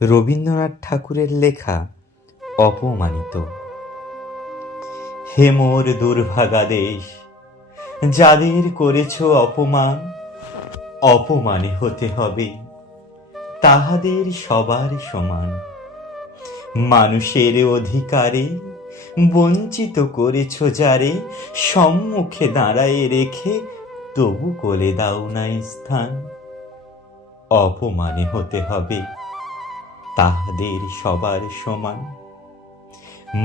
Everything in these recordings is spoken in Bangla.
রবীন্দ্রনাথ ঠাকুরের লেখা অপমানিত। হে মোর দুর্ভাগা দেশ, যাদের করেছ অপমান, অপমানে হতে হবে তাহাদের সবার সমান। মানুষের অধিকারে বঞ্চিত করেছ যারে, সম্মুখে দাঁড়ায় রেখে তবু কোলে দাও না স্থান। অপমানে হতে হবে তাহাদের সবার সমান।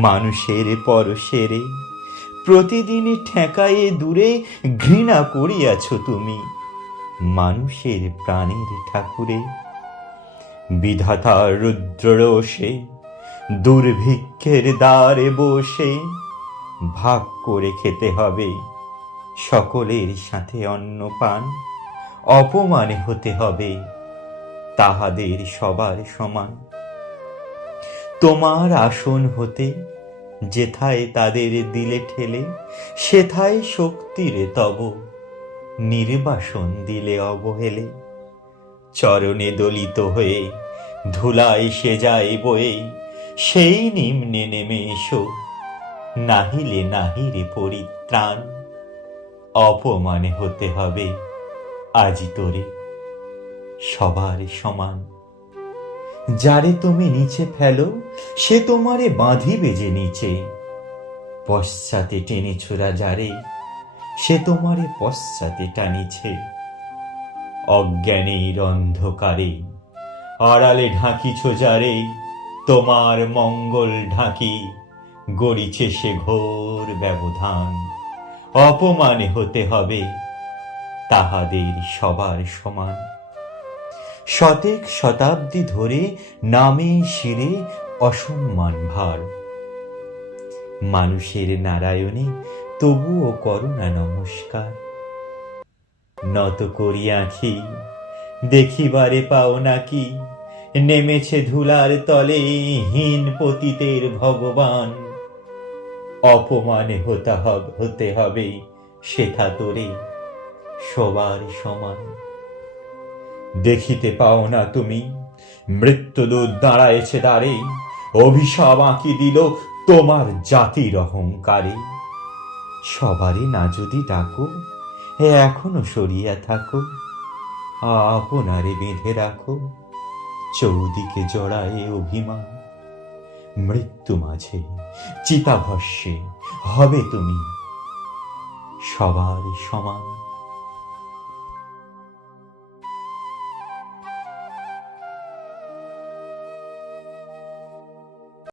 মানুষের পরশেরে প্রতিদিন ঠেকায়ে দূরে ঘৃণা করিয়াছ তুমি মানুষের প্রাণের ঠাকুরে। বিধাতার রুদ্ররোষে দুর্ভিক্ষের দ্বারে বসে ভাগ করে খেতে হবে সকলের সাথে অন্নপান। অপমানে হতে হবে তাহাদের সবার সমান। তোমার আসন হতে যেথায় তাদের দিলে ঠেলে, সেথায় শক্তিরে তব নির্বাসন দিলে অবহেলে। চরণে দলিত হয়ে ধুলায় সে যায় বয়ে, সেই নিম্নে নেমে এসো নাহিলে নাহিরে পরিত্রাণ। অপমানে হতে হবে আজি তোরে সবার সমান। যারে তুমি নিচে ফেলো সে তোমারে বাঁধিবে যে নিচে, পশ্চাতে টেনে ছোড়া যারে সে তোমারে পশ্চাতে টানিছে। অজ্ঞানের অন্ধকারে আড়ালে ঢাকিছ যারে, তোমার মঙ্গল ঢাকি গড়িছে সে ঘোর ব্যবধান। অপমানে হতে হবে তাহাদের সবার সমান। শতেক শতাব্দী ধরে নামে শিরে অসম্মান ভার, মানুষের নারায়ণে তবুও করো না নমস্কার। নত করি আঁখি দেখিবারে পাও নাকি, নেমেছে ধুলার তলে হীন পতিতের ভগবান। অপমানে হতে হবে সেথা তোরে সবার সমান। দেখিতে পাও না তুমি মৃত্যুদূত দাঁড়ায়েছে দ্বারে, অভিশাপ আঁকি দিল তোমার জাতির অহংকারে। সবারে না যদি ডাকো এখনো সরিয়া থাকো, আপনারে বেঁধে রাখো চৌদিকে জড়ায়ে অভিমান। মৃত্যু মাঝে চিতাভস্যে হবে তুমি সবার সমান।